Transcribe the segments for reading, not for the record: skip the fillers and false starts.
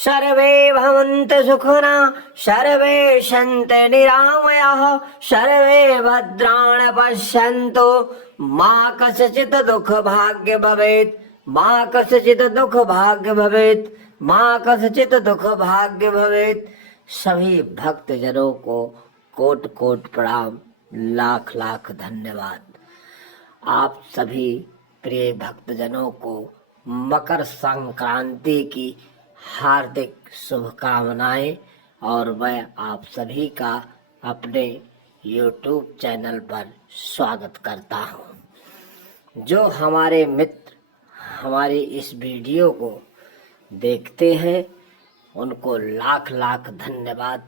सर्वे भवन्तु सुखिनः सर्वे सन्तु निरामयाः सर्वे भद्राणि पश्यन्तु मा कस्यचित् दुःखभाग्य भवेत् मा कस्यचित् दुःखभाग्य भवेत् मा कस्यचित् दुःखभाग्य भवेत्। सभी भक्तजनों को कोट कोट प्रणाम, लाख लाख धन्यवाद। आप सभी प्रिय भक्तजनों को मकर संक्रांति की हार्दिक शुभकामनाएं और मैं आप सभी का अपने YouTube चैनल पर स्वागत करता हूं। जो हमारे मित्र हमारी इस वीडियो को देखते हैं उनको लाख लाख धन्यवाद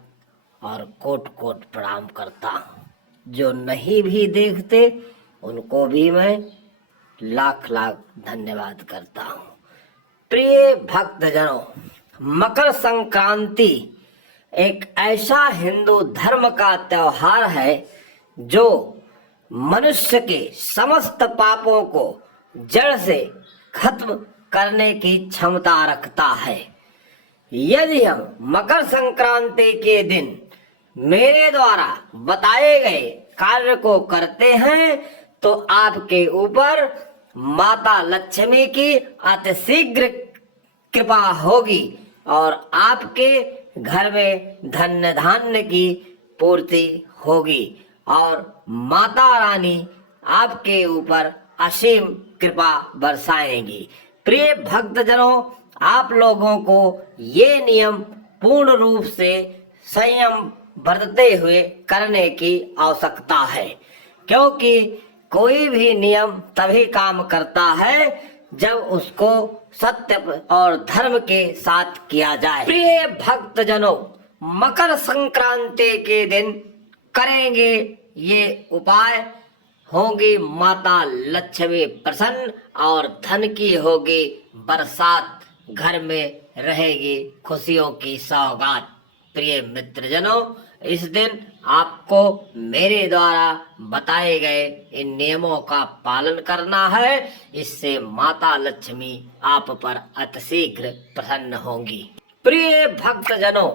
और कोट कोट प्रणाम करता हूं। जो नहीं भी देखते उनको भी मैं लाख लाख धन्यवाद करता हूं। प्रिय भक्तजनों, मकर संक्रांति एक ऐसा हिंदू धर्म का त्योहार है जो मनुष्य के समस्त पापों को जड़ से खत्म करने की क्षमता रखता है। यदि हम मकर संक्रांति के दिन मेरे द्वारा बताए गए कार्य को करते हैं तो आपके ऊपर माता लक्ष्मी की अतिशीघ्र कृपा होगी और आपके घर में धन धान्य की पूर्ति होगी और माता रानी आपके ऊपर असीम कृपा बरसाएंगी। प्रिय भक्तजनों, आप लोगों को ये नियम पूर्ण रूप से संयम बरतते हुए करने की आवश्यकता है, क्योंकि कोई भी नियम तभी काम करता है जब उसको सत्य और धर्म के साथ किया जाए। प्रिय भक्तजनों, मकर संक्रांति के दिन करेंगे ये उपाय, होगी माता लक्ष्मी प्रसन्न और धन की होगी बरसात, घर में रहेगी खुशियों की सौगात। प्रिय मित्रजनों, इस दिन आपको मेरे द्वारा बताए गए इन नियमों का पालन करना है। इससे माता लक्ष्मी आप पर अतिशीघ्र प्रसन्न होंगी। प्रिय भक्तजनों,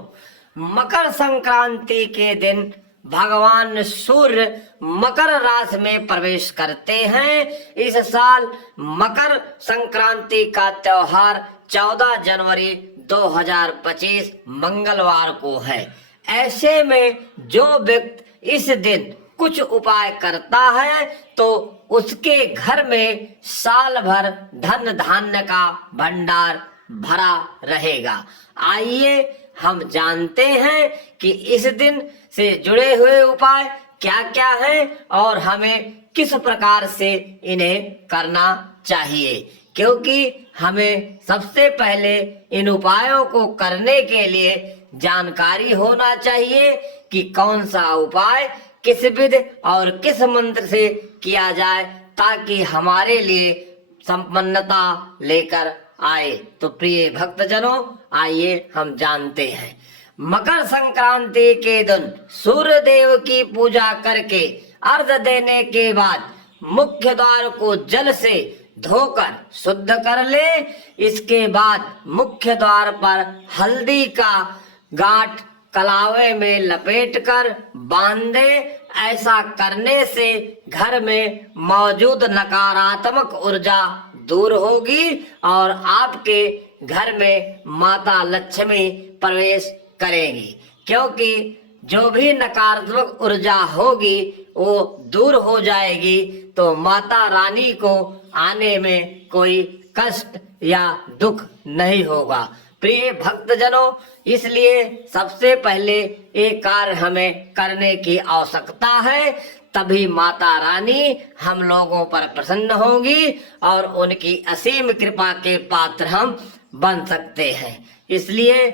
मकर संक्रांति के दिन भगवान सूर्य मकर राशि में प्रवेश करते हैं। इस साल मकर संक्रांति का त्योहार 14 जनवरी 2025 मंगलवार को है। ऐसे में जो व्यक्ति इस दिन कुछ उपाय करता है तो उसके घर में साल भर धन धान्य का भंडार भरा रहेगा। आइए हम जानते हैं कि इस दिन से जुड़े हुए उपाय क्या क्या हैं और हमें किस प्रकार से इन्हें करना चाहिए, क्योंकि हमें सबसे पहले इन उपायों को करने के लिए जानकारी होना चाहिए कि कौन सा उपाय किस विधि और किस मंत्र से किया जाए ताकि हमारे लिए संपन्नता लेकर आए। तो प्रिय भक्तजनों, आइए हम जानते हैं। मकर संक्रांति के दिन सूर्य देव की पूजा करके अर्घ्य देने के बाद मुख्य द्वार को जल से धोकर शुद्ध कर ले। इसके बाद मुख्य द्वार पर हल्दी का गांठ कलावे में लपेटकर बांध दे। ऐसा करने से घर में मौजूद नकारात्मक ऊर्जा दूर होगी और आपके घर में माता लक्ष्मी प्रवेश करेंगी, क्योंकि जो भी नकारात्मक ऊर्जा होगी वो दूर हो जाएगी तो माता रानी को आने में कोई कष्ट या दुख नहीं होगा। प्रिय भक्तजनों, इसलिए सबसे पहले एक कार्य हमें करने की आवश्यकता है, तभी माता रानी हम लोगों पर प्रसन्न होगी और उनकी असीम कृपा के पात्र हम बन सकते हैं। इसलिए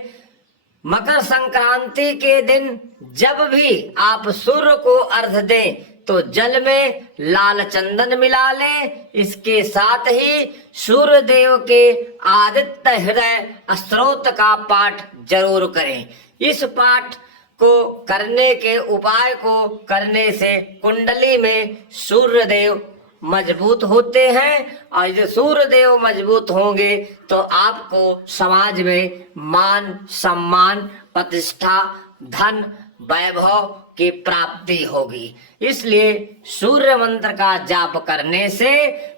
मकर संक्रांति के दिन जब भी आप सूर्य को अर्घ्य दें तो जल में लाल चंदन मिला लें। इसके साथ ही सूर्य देव के आदित्य हृदय स्तोत्र का पाठ जरूर करें। इस पाठ को करने के उपाय को करने से कुंडली में सूर्य देव मजबूत होते हैं, और यदि सूर्य देव मजबूत होंगे तो आपको समाज में मान सम्मान, प्रतिष्ठा, धन, वैभव की प्राप्ति होगी। इसलिए सूर्य मंत्र का जाप करने से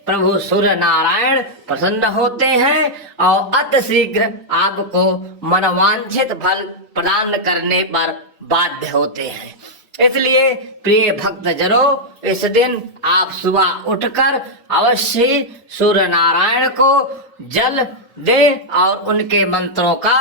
प्रभु सूर्य नारायण प्रसन्न होते हैं और अति शीघ्र आपको मनोवांछित फल प्रदान करने पर बाध्य होते हैं। इसलिए प्रिय भक्तजनों, इस दिन आप सुबह उठकर अवश्य सूर्य नारायण को जल दें और उनके मंत्रों का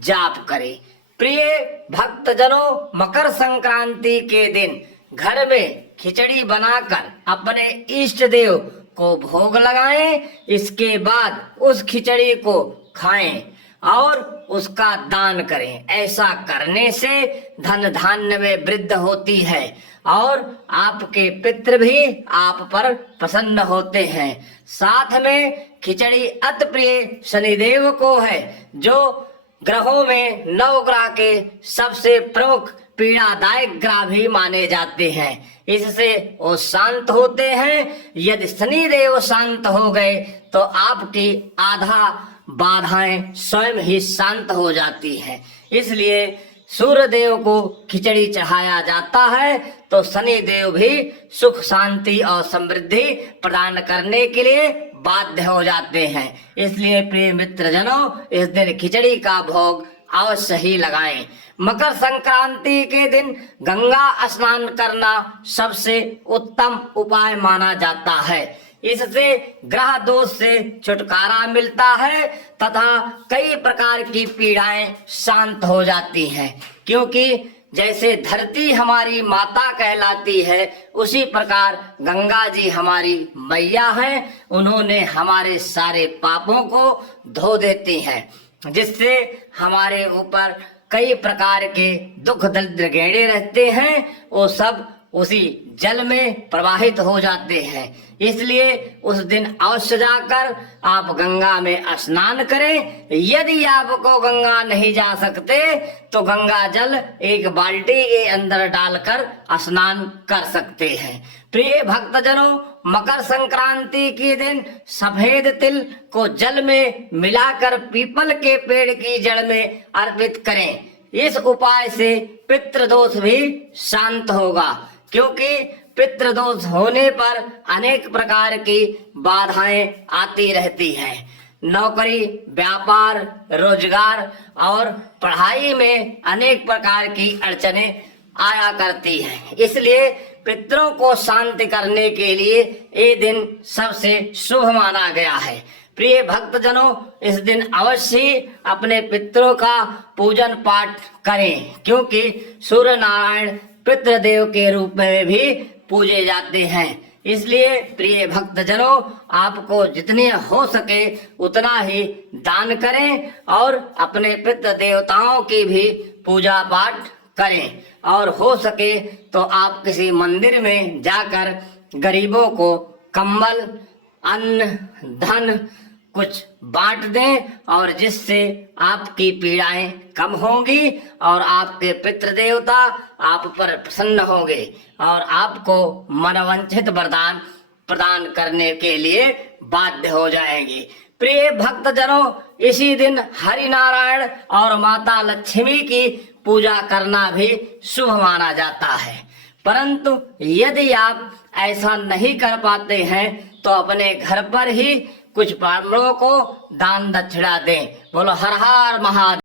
जाप करें। प्रिय भक्तजनों, मकर संक्रांति के दिन घर में खिचड़ी बनाकर अपने इष्ट देव को भोग लगाएं। इसके बाद उस खिचड़ी को खाएं और उसका दान करें। ऐसा करने से धन धान्य में वृद्धि होती है और आपके पितृ भी आप पर प्रसन्न होते हैं। साथ में खिचड़ी अति प्रिय शनिदेव को है, जो ग्रहों में नवग्रह के सबसे प्रमुख पीड़ादायक ग्रह भी माने जाते हैं। इससे वो शांत होते हैं। यदि शनिदेव शांत हो गए तो आपकी आधा बाधाएं स्वयं ही शांत हो जाती हैं। इसलिए सूर्य देव को खिचड़ी चढ़ाया जाता है तो शनि देव भी सुख शांति और समृद्धि प्रदान करने के लिए बाध्य हो जाते हैं। इसलिए प्रिय मित्रजनों, इस दिन खिचड़ी का भोग अवश्य ही लगाएं। मकर संक्रांति के दिन गंगा स्नान करना सबसे उत्तम उपाय माना जाता है। इससे ग्रह दोष से छुटकारा मिलता है तथा कई प्रकार की पीड़ाएं शांत हो जाती हैं। क्योंकि जैसे धरती हमारी माता कहलाती है, उसी प्रकार गंगा जी हमारी मैया हैं। उन्होंने हमारे सारे पापों को धो देती हैं, जिससे हमारे ऊपर कई प्रकार के दुख दरिद्र गेड़े रहते हैं, वो सब उसी जल में प्रवाहित हो जाते हैं। इसलिए उस दिन अवश्य जाकर आप गंगा में स्नान करें। यदि आपको गंगा नहीं जा सकते तो गंगा जल एक बाल्टी के अंदर डालकर स्नान कर सकते हैं। प्रिय भक्तजनों, मकर संक्रांति के दिन सफेद तिल को जल में मिलाकर पीपल के पेड़ की जड़ में अर्पित करें। इस उपाय से पितृदोष भी शांत होगा, क्योंकि पितृदोष होने पर अनेक प्रकार की बाधाएं आती रहती हैं। नौकरी, व्यापार, रोजगार और पढ़ाई में अनेक प्रकार की अड़चनें आया करती हैं। इसलिए पितरों को शांति करने के लिए ये दिन सबसे शुभ माना गया है। प्रिय भक्तजनों, इस दिन अवश्य अपने पितरों का पूजन पाठ करें, क्योंकि सूर्य नारायण पितृदेव के रूप में भी पूजे जाते हैं। इसलिए प्रिय भक्तजनों, आपको जितने हो सके उतना ही दान करें और अपने पितृ देवताओं की भी पूजा पाठ करें, और हो सके तो आप किसी मंदिर में जाकर गरीबों को कंबल, अन्न, धन कुछ बांट दें, और जिससे आपकी पीड़ाएं कम होंगी और आपके पितृ देवता आप पर प्रसन्न होंगे और आपको मनोवांछित वरदान प्रदान करने के लिए बाध्य हो जाएंगे। प्रिय भक्तजनों, इसी दिन हरि नारायण और माता लक्ष्मी की पूजा करना भी शुभ माना जाता है। परंतु यदि आप ऐसा नहीं कर पाते हैं तो अपने घर पर ही कुछ ब्राह्मणों को दान दक्षिणा दें। बोलो हर हर महादेव।